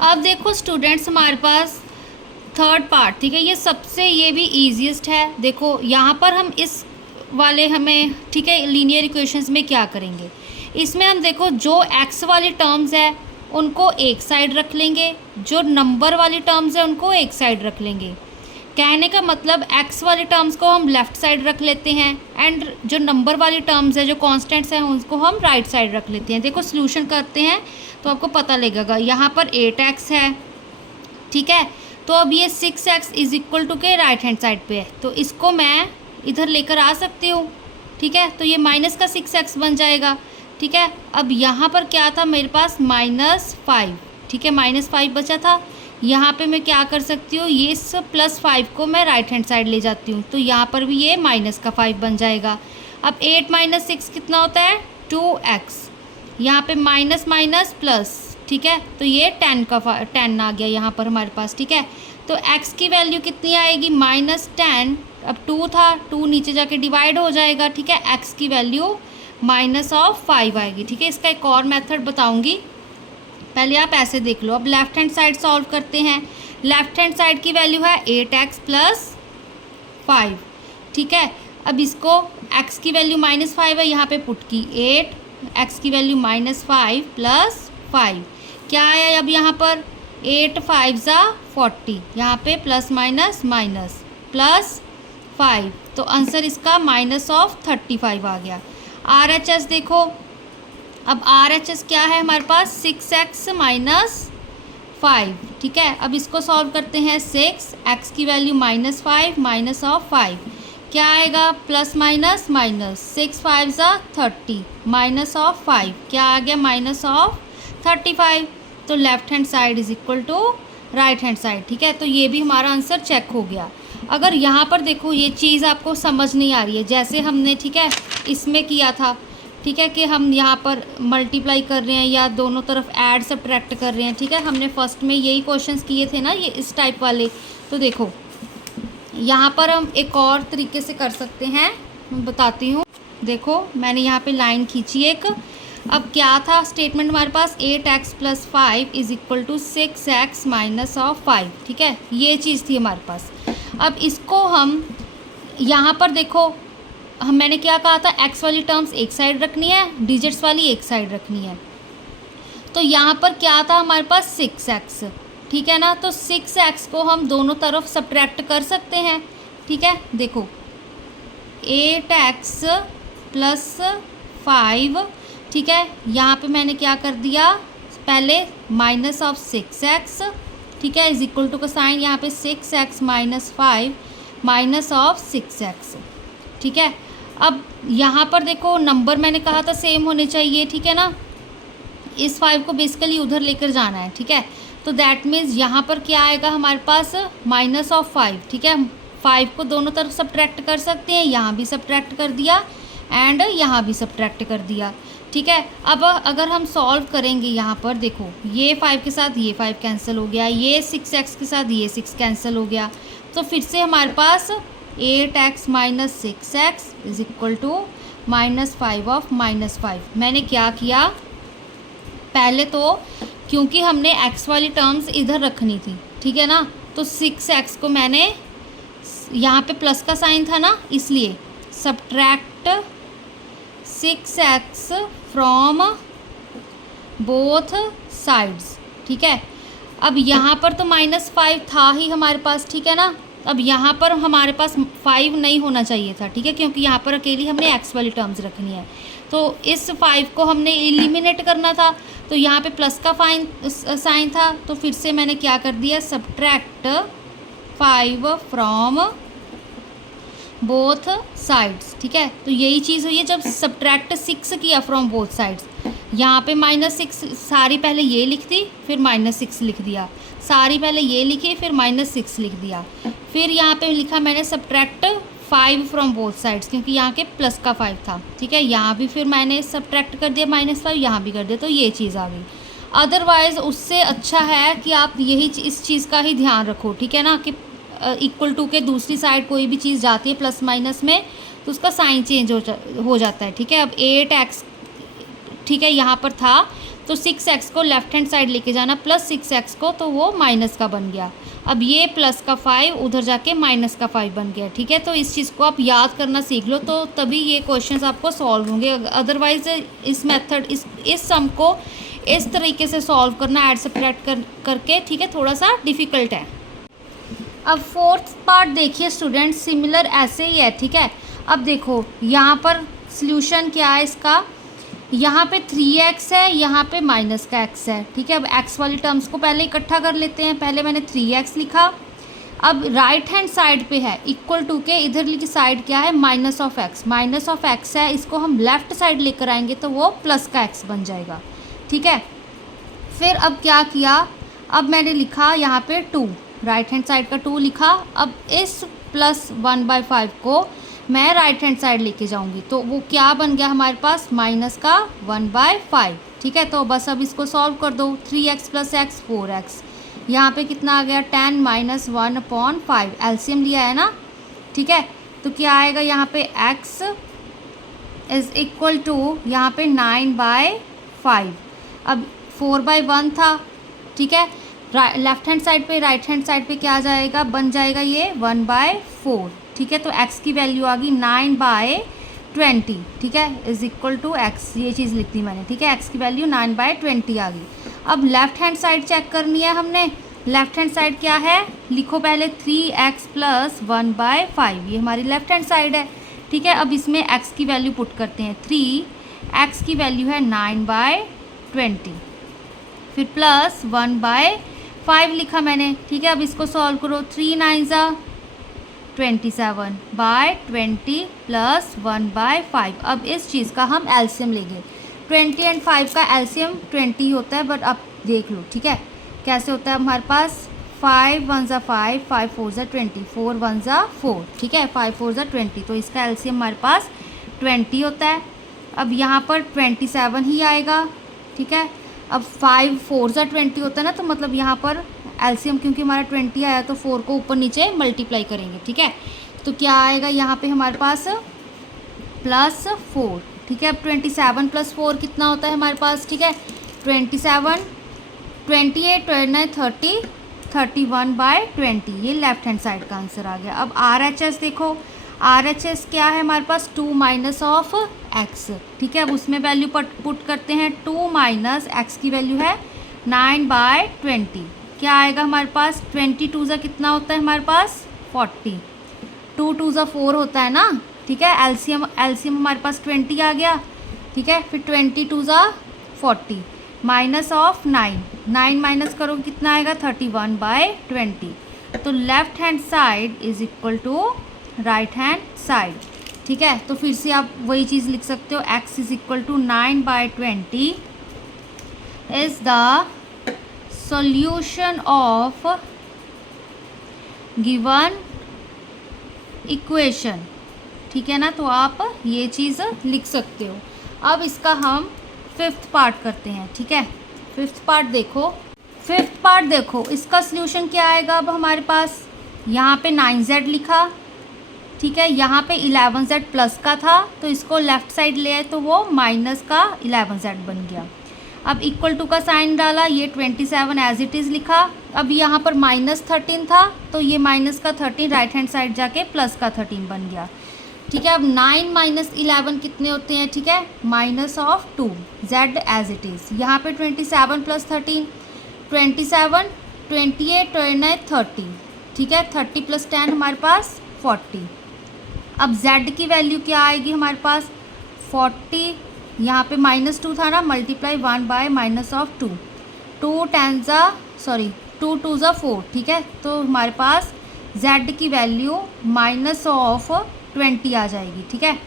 अब देखो स्टूडेंट्स, हमारे पास थर्ड पार्ट, ठीक है, ये भी ईजीएस्ट है। देखो यहाँ पर हम इस वाले हमें, ठीक है, लीनियर इक्वेशंस में क्या करेंगे, इसमें हम देखो जो एक्स वाली टर्म्स है उनको एक साइड रख लेंगे, जो नंबर वाली टर्म्स है उनको एक साइड रख लेंगे। कहने का मतलब एक्स वाली टर्म्स को हम लेफ़्ट साइड रख लेते हैं एंड जो नंबर वाली टर्म्स है, जो कांस्टेंट्स हैं, उनको हम राइट साइड रख लेते हैं। देखो सॉल्यूशन करते हैं तो आपको पता लगेगा। यहाँ पर 8x है, ठीक है, तो अब ये 6x इज इक्वल टू के राइट हैंड साइड पे है, तो इसको मैं इधर लेकर आ सकती हूँ, ठीक है, तो ये माइनस का 6x बन जाएगा, ठीक है। अब यहाँ पर क्या था मेरे पास, -5, ठीक है, -5 बचा था। यहाँ पे मैं क्या कर सकती हूँ, ये इस +5 को मैं राइट हैंड साइड ले जाती हूँ, तो यहाँ पर भी ये -5 बन जाएगा। अब 8 - 6 कितना होता है, 2x, यहाँ पे माइनस माइनस प्लस, ठीक है, तो ये 10 आ गया यहाँ पर हमारे पास, ठीक है। तो x की वैल्यू कितनी आएगी, -10, अब 2 था, 2 नीचे जाके डिवाइड हो जाएगा, ठीक है, x की वैल्यू -5 आएगी, ठीक है। इसका एक और मेथड बताऊंगी, पहले आप ऐसे देख लो। अब लेफ्ट हैंड साइड सॉल्व करते हैं। लेफ्ट हैंड साइड की वैल्यू है 8x + 5, ठीक है। अब इसको x की वैल्यू -5 है, यहाँ पे पुट की 8, x की वैल्यू -5 + 5, क्या आया अब यहाँ पर, 8 × 5 = 40, यहाँ पे प्लस माइनस माइनस +5, तो आंसर इसका -35 आ गया। RHS देखो, अब RHS क्या है हमारे पास, 6x - 5, ठीक है। अब इसको सॉल्व करते हैं। 6x की वैल्यू -5 -5, क्या आएगा, प्लस माइनस माइनस, 6 × 5 = 30, -5, क्या आ गया, -35, तो left hand side is equal to right hand side, ठीक है। तो ये भी हमारा आंसर चेक हो गया। अगर यहाँ पर देखो ये चीज़ आपको समझ नहीं आ रही है, जैसे हमने, ठीक है, इसमें किया था, ठीक है, कि हम यहाँ पर मल्टीप्लाई कर रहे हैं या दोनों तरफ ऐड सब्ट्रैक्ट कर रहे हैं, ठीक है, हमने फर्स्ट में यही क्वेश्चंस किए थे ना, ये इस टाइप वाले। तो देखो यहाँ पर हम एक और तरीके से कर सकते हैं, मैं बताती हूँ। देखो मैंने यहाँ पे लाइन खींची एक। अब क्या था स्टेटमेंट हमारे पास, 8x + 5 is equal to 6x - 5, ठीक है, ये चीज़ थी हमारे पास। अब इसको हम यहाँ पर देखो, मैंने क्या कहा था, x वाली टर्म्स एक साइड रखनी है, डिजिट्स वाली एक साइड रखनी है। तो यहाँ पर क्या था हमारे पास, 6x, ठीक है ना, तो 6x को हम दोनों तरफ सब्ट्रैक्ट कर सकते हैं, ठीक है। देखो 8x + 5, ठीक है, यहाँ पे मैंने क्या कर दिया, पहले -6x, ठीक है, इज इक्वल टू का साइन, यहाँ पे 6x - 5 -6x, ठीक है। अब यहाँ पर देखो नंबर मैंने कहा था सेम होने चाहिए, ठीक है ना, इस 5 को बेसिकली उधर लेकर जाना है, ठीक है। तो दैट मीन्स यहाँ पर क्या आएगा हमारे पास, -5, ठीक है, 5 को दोनों तरफ सब्ट्रैक्ट कर सकते हैं, यहाँ भी सब्ट्रैक्ट कर दिया एंड यहाँ भी सब्ट्रैक्ट कर दिया, ठीक है। अब अगर हम सॉल्व करेंगे, यहाँ पर देखो ये 5 के साथ ये 5 कैंसिल हो गया, ये 6x के साथ ये 6 कैंसिल हो गया, तो फिर से हमारे पास 8x - 6x is equal to -5 of -5। मैंने क्या किया, पहले तो क्योंकि हमने x वाली टर्म्स इधर रखनी थी, ठीक है ना, तो 6x को मैंने, यहाँ पे प्लस का साइन था ना, इसलिए subtract 6x from both sides, ठीक है। अब यहाँ पर तो -5 था ही हमारे पास, ठीक है ना। अब यहाँ पर हमारे पास 5 नहीं होना चाहिए था, ठीक है, क्योंकि यहाँ पर अकेली हमने x वाली टर्म्स रखनी है, तो इस 5 को हमने एलिमिनेट करना था, तो यहाँ पे प्लस का साइन था, तो फिर से मैंने क्या कर दिया, सब्ट्रैक्ट 5 फ्रॉम बोथ साइड्स, ठीक है। तो यही चीज़ हुई है जब सब्ट्रैक्ट 6 किया फ्रॉम बोथ साइड्स। यहाँ पे -6 सारी पहले ये लिख दी, फिर -6 लिख दिया, सारी पहले ये लिखी, फिर -6 लिख दिया, फिर यहाँ पे लिखा मैंने सब्ट्रैक्ट 5 फ्रॉम बोथ साइड्स, क्योंकि यहाँ के प्लस का 5 था, ठीक है, यहाँ भी फिर मैंने सब्ट्रैक्ट कर दिया -5, यहाँ भी कर दिया, तो ये चीज़ आ गई। अदरवाइज़ उससे अच्छा है कि आप यही इस चीज़ का ही ध्यान रखो, ठीक है ना, कि इक्वल टू के दूसरी साइड कोई भी चीज़ जाती है प्लस माइनस में, तो उसका साइन चेंज हो जाता है, ठीक है। अब 8x, ठीक है, यहाँ पर था, तो 6x को लेफ्ट हैंड साइड लेके जाना प्लस 6x को, तो वो माइनस का बन गया। अब ये प्लस का 5 उधर जाके माइनस का 5 बन गया। ठीक है, तो इस चीज़ को आप याद करना सीख लो, तो तभी ये क्वेश्चंस आपको सॉल्व होंगे। अदरवाइज इस मेथड इस सम को इस तरीके से सॉल्व करना ऐड सब्ट्रैक्ट करके, ठीक है, थोड़ा सा डिफ़िकल्ट है। अब फोर्थ पार्ट देखिए स्टूडेंट, सिमिलर ऐसे ही है। ठीक है, अब देखो यहाँ पर सॉल्यूशन क्या है इसका, यहाँ पे 3x है, यहाँ पे माइनस का x है। ठीक है, अब x वाली टर्म्स को पहले इकट्ठा कर लेते हैं। पहले मैंने 3x लिखा, अब राइट हैंड साइड पे है इक्वल टू के इधर की साइड क्या है, माइनस ऑफ x है, इसको हम लेफ़्ट साइड लेकर आएंगे तो वो प्लस का x बन जाएगा। ठीक है, फिर अब क्या किया, अब मैंने लिखा यहाँ पे 2, राइट हैंड साइड का 2 लिखा। अब इस प्लस 1/5 को मैं राइट हैंड साइड लेके जाऊंगी तो वो क्या बन गया हमारे पास, माइनस का 1/5। ठीक है, तो बस अब इसको सॉल्व कर दो। 3x + x 4x, यहाँ पे कितना आ गया, 10 - 1/5, एलसीएम लिया है ना। ठीक है, तो क्या आएगा यहाँ पे, x इज़ इक्वल टू यहाँ पे 9/5। अब 4/1 था। ठीक है, लेफ्ट हैंड साइड पे, राइट हैंड साइड पे क्या जाएगा, बन जाएगा ये 1/4। ठीक है, तो x की वैल्यू आ गई 9/20। ठीक है, इज़ इक्वल टू x, ये चीज़ लिख दी मैंने। ठीक है, x की वैल्यू 9/20 आ गई। अब लेफ़्ट हैंड साइड चेक करनी है हमने। लेफ़्ट हैंड साइड क्या है, लिखो पहले 3x + 1/5, ये हमारी लेफ़्ट हैंड साइड है। ठीक है, अब इसमें x की वैल्यू पुट करते हैं। 3x की वैल्यू है 9/20, फिर प्लस 1/5 लिखा मैंने। ठीक है, अब इसको सॉल्व करो। 3 9 27/20 प्लस 1/5। अब इस चीज़ का हम एलसीएम लेंगे। 20 और 5 का एलसीएम 20 होता है, बट अब देख लो। ठीक है, कैसे होता है हमारे पास, 5 1 = 5, 5 4 = 20, 4 1 = 4। ठीक है, 5 4 = 20, तो इसका एलसीएम हमारे पास 20 होता है। अब यहाँ पर 27 ही आएगा। ठीक है, अब 5 4 = 20 होता है ना, तो मतलब यहाँ पर एलसीएम क्योंकि हमारा 20 आया तो 4 को ऊपर नीचे मल्टीप्लाई करेंगे। ठीक है, तो क्या आएगा यहाँ पे हमारे पास, +4। ठीक है, अब 27 + 4 कितना होता है हमारे पास। ठीक है, 27 28 29 30 31/20, ये लेफ्ट हैंड साइड का आंसर आ गया। अब RHS देखो, RHS क्या है हमारे पास, 2 - x। ठीक है, अब उसमें वैल्यू पुट करते हैं। 2 - x की वैल्यू है 9/20, क्या आएगा हमारे पास, 22 कितना होता है हमारे पास, 40, 2 2 = 4 होता है ना। ठीक है, एलसीएम हमारे पास 20 आ गया। ठीक है, फिर 22 = 40 माइनस ऑफ 9 माइनस करो कितना आएगा, 31/20। तो left hand side is equal to right hand side. ठीक है, तो फिर से आप वही चीज़ लिख सकते हो, x is equal to 9/20 is the solution of given equation. ठीक है ना, तो आप ये चीज़ लिख सकते हो। अब इसका हम 5th पार्ट करते हैं। ठीक है, 5th पार्ट देखो, इसका सॉल्यूशन क्या आएगा। अब हमारे पास यहाँ पे 9z लिखा, ठीक है, यहाँ पे 11z प्लस का था तो इसको लेफ़्ट साइड ले आए तो वो माइनस का 11z बन गया। अब इक्वल टू का साइन डाला, ये 27 एज इट इज़ लिखा। अब यहाँ पर -13 था तो ये माइनस का 13 राइट हैंड साइड जाके प्लस का 13 बन गया। ठीक है, अब 9 - 11 कितने होते हैं। ठीक है, -2 z एज इट इज़। यहाँ पे 27 + 13 27 28 29 30। ठीक है, 30 + 10 हमारे पास 40। अब z की वैल्यू क्या आएगी हमारे पास, 40, यहाँ पे -2 था ना, मल्टीप्लाई 1/-2 2 2 2 = 4। ठीक है, तो हमारे पास z की वैल्यू -20 आ जाएगी। ठीक है,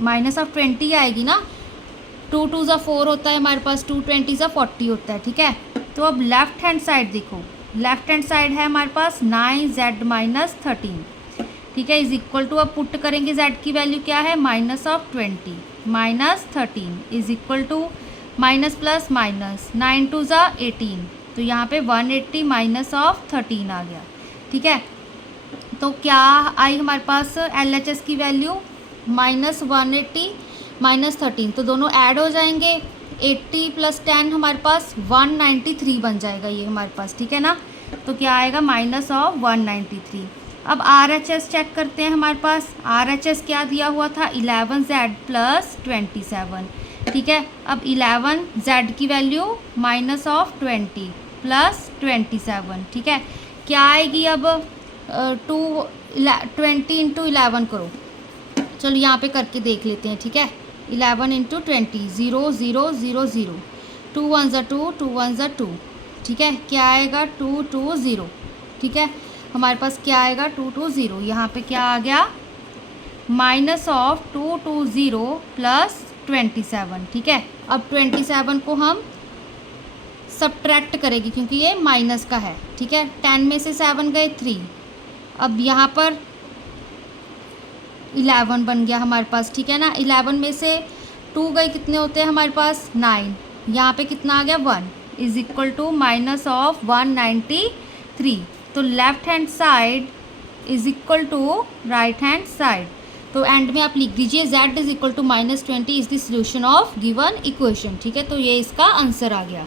-20 आएगी ना, 2 2 = 4 होता है हमारे पास, 2 20 = 40 होता है। ठीक है, तो अब लेफ्ट हैंड साइड देखो, लेफ्ट हैंड साइड है हमारे पास 9z - 13। ठीक है, इज इक्वल टू, अब पुट करेंगे z की वैल्यू क्या है, -20 - 13 is equal to minus plus minus 9 2 = 18, तो यहाँ पे 180 - 13 आ गया। ठीक है, तो क्या आई हमारे पास LHS की वैल्यू, -180 - 13, तो दोनों ऐड हो जाएंगे। 80 + 10 हमारे पास 193 बन जाएगा ये हमारे पास, ठीक है ना। तो क्या आएगा -193। अब RHS चेक करते हैं। हमारे पास RHS क्या दिया हुआ था 11Z + 27, ठीक है। अब 11Z की वैल्यू -20 + 27, ठीक है। क्या आएगी अब 20 × 11 करो। चलो यहाँ पे करके देख लेते हैं, ठीक है। 11 × 20 0 0 0 0, 2 1 = 2, 2 1 = 2, ठीक है। क्या आएगा 220, ठीक है। हमारे पास क्या आएगा 220। यहाँ पे क्या आ गया -220 + 27, ठीक है। अब 27 को हम सब्ट्रैक्ट करेंगे क्योंकि ये माइनस का है, ठीक है। 10 में से 7 गए 3, अब यहाँ पर 11 बन गया हमारे पास, ठीक है ना। 11 में से 2 गए कितने होते हैं हमारे पास 9, यहाँ पे कितना आ गया 1 = -193। तो left hand side = right hand side. तो एंड में आप लिख दीजिए z = -20 is the solution of given equation, ठीक है। तो ये इसका आंसर आ गया।